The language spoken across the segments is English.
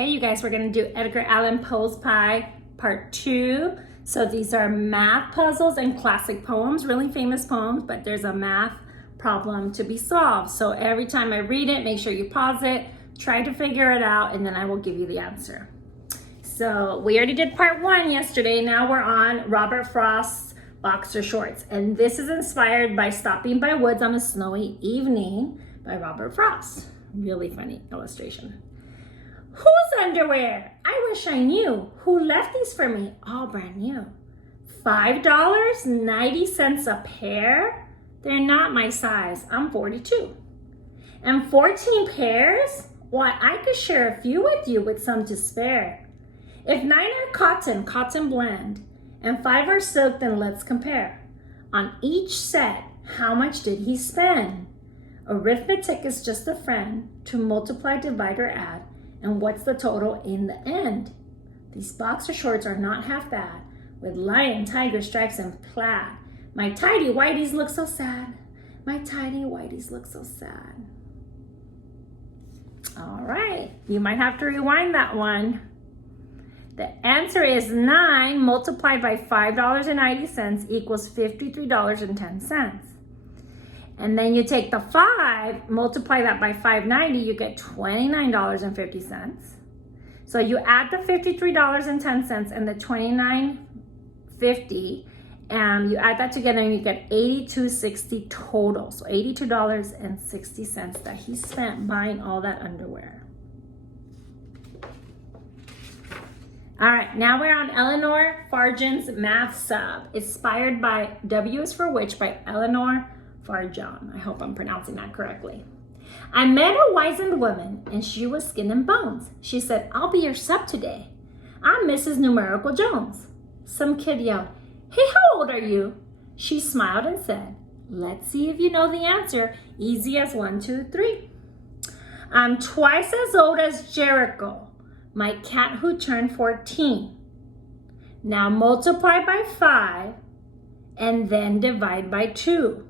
Okay, you guys, we're gonna do Edgar Allan Poe's Pie Part 2. So these are math puzzles and classic poems, really famous poems, but there's a math problem to be solved. So every time I read it, make sure you pause it, try to figure it out, and then I will give you the answer. So we already did Part 1 yesterday. Now we're on Robert Frost's Boxer Shorts. And this is inspired by Stopping by Woods on a Snowy Evening by Robert Frost. Really funny illustration. Whose underwear? I wish I knew. Who left these for me? All brand new. $5.90 a pair? They're not my size. I'm 42. And 14 pairs? Why, I could share a few with you with some to spare. If 9 are cotton, cotton blend, and 5 are silk, then let's compare. On each set, how much did he spend? Arithmetic is just a friend to multiply, divide, or add. And what's the total in the end? These boxer shorts are not half bad, with lion, tiger, stripes, and plaid. My tidy whities look so sad. My tidy whities look so sad. All right, you might have to rewind that one. The answer is 9 multiplied by $5.90 equals $53.10. And then you take the 5, multiply that by $5.90, you get $29.50. So you add the $53.10 and the $29.50, and you add that together and you get $82.60 total. So $82.60 that he spent buying all that underwear. All right, now we're on Eleanor Farjan's math sub, inspired by W is for Which by Eleanor Farjan. I hope I'm pronouncing that correctly. I met a wizened woman and she was skin and bones. She said, I'll be your sub today. I'm Mrs. Numerical Jones. Some kid yelled, hey, how old are you? She smiled and said, let's see if you know the answer. Easy as 1, 2, 3. I'm twice as old as Jericho, my cat who turned 14. Now multiply by 5 and then divide by 2.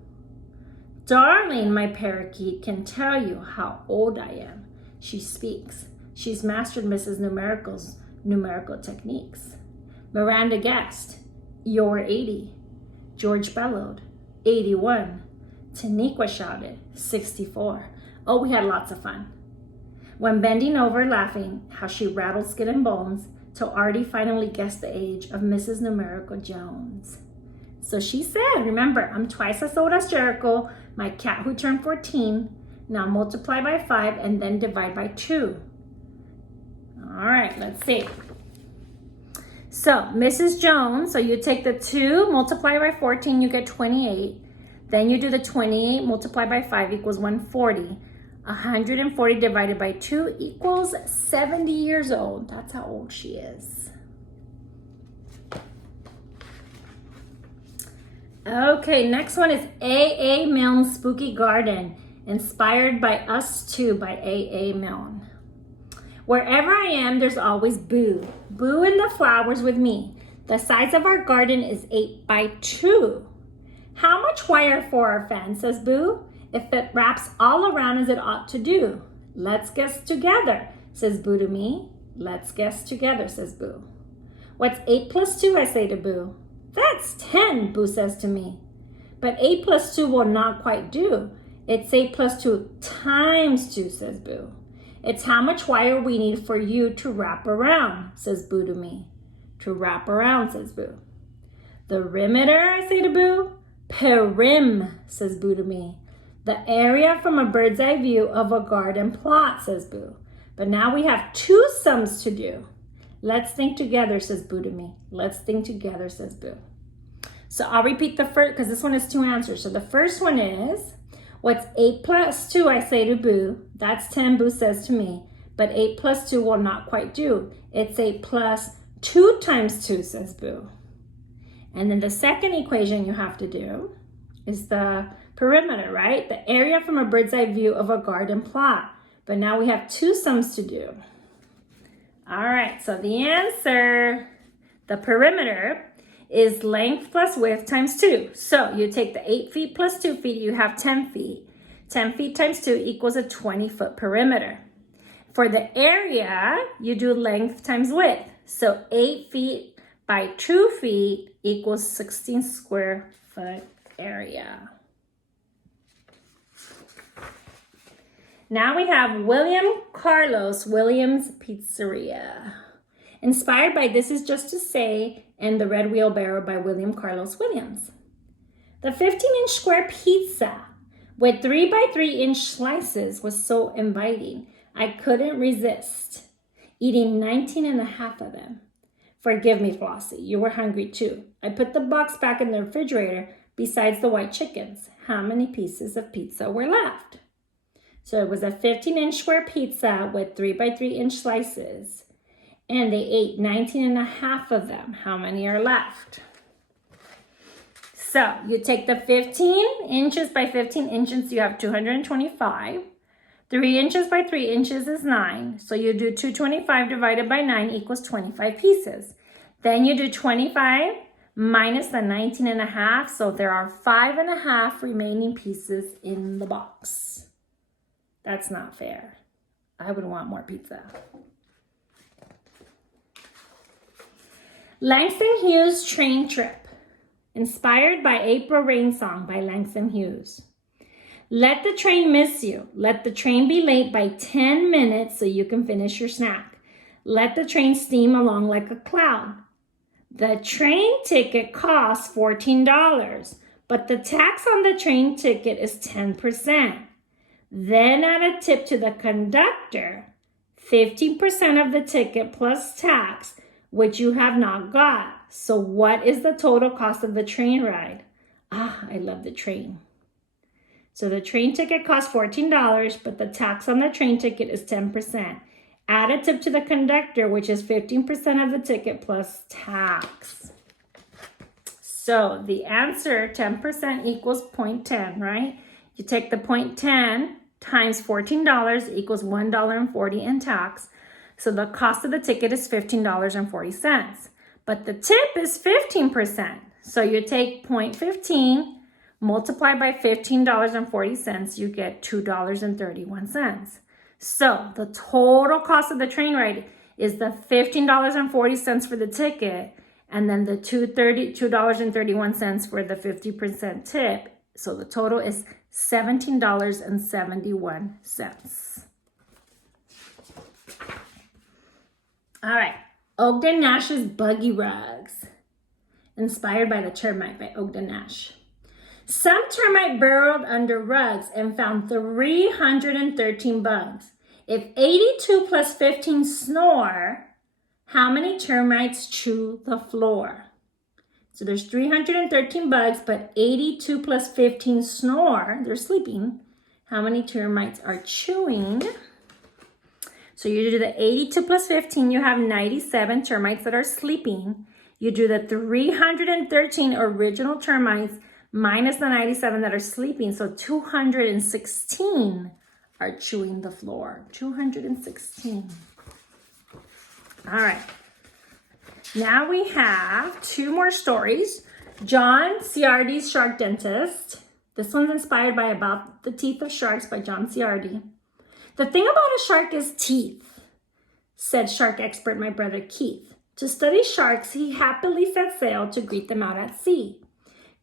Darling, my parakeet can tell you how old I am. She speaks. She's mastered Mrs. Numerical's numerical techniques. Miranda guessed, you're 80. George bellowed, 81. Taniqua shouted, 64. Oh, we had lots of fun. When bending over laughing, how she rattled skin and bones, till Artie finally guessed the age of Mrs. Numerical Jones. So she said, remember, I'm twice as old as Jericho, my cat who turned 14. Now multiply by 5 and then divide by 2. All right, let's see. So Mrs. Jones, so you take the 2, multiply by 14, you get 28. Then you do the 28 multiplied by 5 equals 140. 140 divided by 2 equals 70 years old. That's how old she is. Okay, next one is A.A. Milne's Spooky Garden, inspired by Us Too by A.A. Milne. Wherever I am, there's always Boo. Boo in the flowers with me. The size of our garden is 8 by 2. How much wire for our fence, says Boo, if it wraps all around as it ought to do? Let's guess together, says Boo to me. Let's guess together, says Boo. What's 8 plus 2, I say to Boo. That's 10, Boo says to me. But 8 plus 2 will not quite do. It's 8 plus 2 times 2, says Boo. It's how much wire we need for you to wrap around, says Boo to me. To wrap around, says Boo. The perimeter, I say to Boo. Perim, says Boo to me. The area from a bird's eye view of a garden plot, says Boo. But now we have 2 sums to do. Let's think together, says Boo to me. Let's think together, says Boo. So I'll repeat the first, because this one has 2 answers. So the first one is, what's 8 plus 2, I say to Boo. That's 10, Boo says to me. But 8 plus 2 will not quite do. It's 8 plus 2 times 2, says Boo. And then the second equation you have to do is the perimeter, right? The area from a bird's eye view of a garden plot. But now we have 2 sums to do. All right, so the answer, the perimeter, is length plus width times 2. So you take the 8 feet plus 2 feet, you have 10 feet. 10 feet times 2 equals a 20-foot perimeter. For the area, you do length times width. So 8 feet by 2 feet equals 16 square foot area. Now we have William Carlos Williams Pizzeria. Inspired by This Is Just to Say and The Red Wheelbarrow by William Carlos Williams. The 15-inch square pizza with 3 by 3 inch slices was so inviting. I couldn't resist eating 19 and a half of them. Forgive me, Flossie, you were hungry too. I put the box back in the refrigerator besides the white chickens. How many pieces of pizza were left? So it was a 15-inch square pizza with 3 by 3 inch slices. And they ate 19 and a half of them. How many are left? So you take the 15 inches by 15 inches, you have 225. 3 inches by 3 inches is 9. So you do 225 divided by 9 equals 25 pieces. Then you do 25 minus the 19 and a half. So there are 5 and a half remaining pieces in the box. That's not fair. I would want more pizza. Langston Hughes Train Trip. Inspired by April Rain Song by Langston Hughes. Let the train miss you. Let the train be late by 10 minutes so you can finish your snack. Let the train steam along like a cloud. The train ticket costs $14, but the tax on the train ticket is 10%. Then add a tip to the conductor, 15% of the ticket plus tax, which you have not got. So what is the total cost of the train ride? I love the train. So the train ticket costs $14, but the tax on the train ticket is 10%. Add a tip to the conductor, which is 15% of the ticket plus tax. So the answer, 10% equals 0.10, right? You take the 0.10 times $14 equals $1.40 in tax. So the cost of the ticket is $15.40. But the tip is 15%. So you take 0.15, multiply by $15.40, you get $2.31. So the total cost of the train ride is the $15.40 for the ticket, and then the $2.31 for the 50% tip. So the total is $17.71. All right. Ogden Nash's Buggy Rugs. Inspired by The Termite by Ogden Nash. Some termite burrowed under rugs and found 313 bugs. If 82 plus 15 snore, how many termites chew the floor? So there's 313 bugs, but 82 plus 15 snore, they're sleeping. How many termites are chewing? So you do the 82 plus 15, you have 97 termites that are sleeping. You do the 313 original termites minus the 97 that are sleeping. So 216 are chewing the floor. 216. All right. Now we have 2 more stories. John Ciardi's Shark Dentist. This one's inspired by About the Teeth of Sharks by John Ciardi. The thing about a shark is teeth, said shark expert my brother Keith. To study sharks, he happily set sail to greet them out at sea.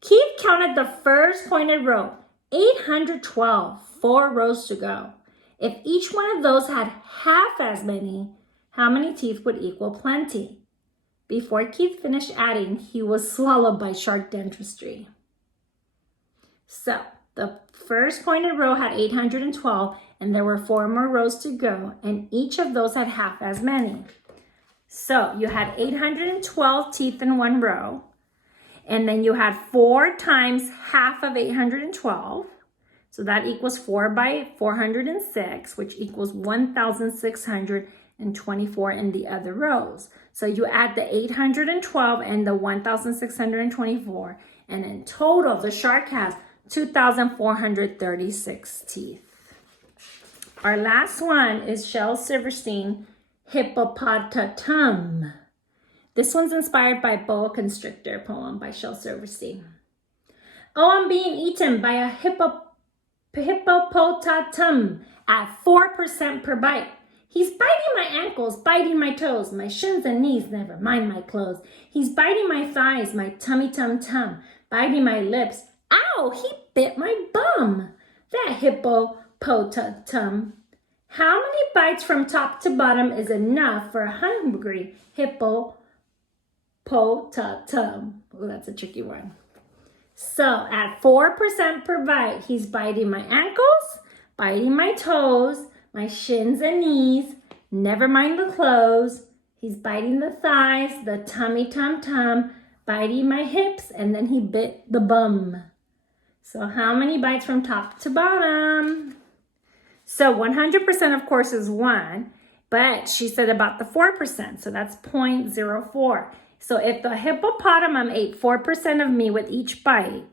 Keith counted the first pointed row, 812, 4 rows to go. If each one of those had half as many, how many teeth would equal plenty? Before Keith finished adding, he was swallowed by shark dentistry. So, the first pointed row had 812, and there were 4 more rows to go, and each of those had half as many. So you had 812 teeth in one row, and then you had 4 times half of 812. So that equals 4 by 406, which equals 1,624 in the other rows. So you add the 812 and the 1,624, and in total, the shark has 2,436 teeth. Our last one is Shel Silverstein, Hippopotamus. This one's inspired by Boa Constrictor poem by Shel Silverstein. Oh, I'm being eaten by a hippopotamus at 4% per bite. He's biting my ankles, biting my toes, my shins and knees, never mind my clothes. He's biting my thighs, my tummy tum, biting my lips. Ow, he bit my bum. That hippopotatum. How many bites from top to bottom is enough for a hungry hippopotatum? Oh, that's a tricky one. So at 4% per bite, he's biting my ankles, biting my toes, my shins and knees, never mind the clothes. He's biting the thighs, the tummy tum, biting my hips, and then he bit the bum. So how many bites from top to bottom? So 100% of course is 1, but she said about the 4%, so that's 0.04. So if the hippopotamus ate 4% of me with each bite,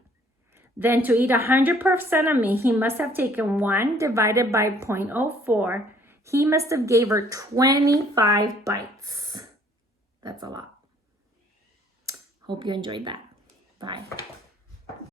then to eat 100% of me, he must have taken 1 divided by 0.04. He must have gave her 25 bites. That's a lot. Hope you enjoyed that. Bye.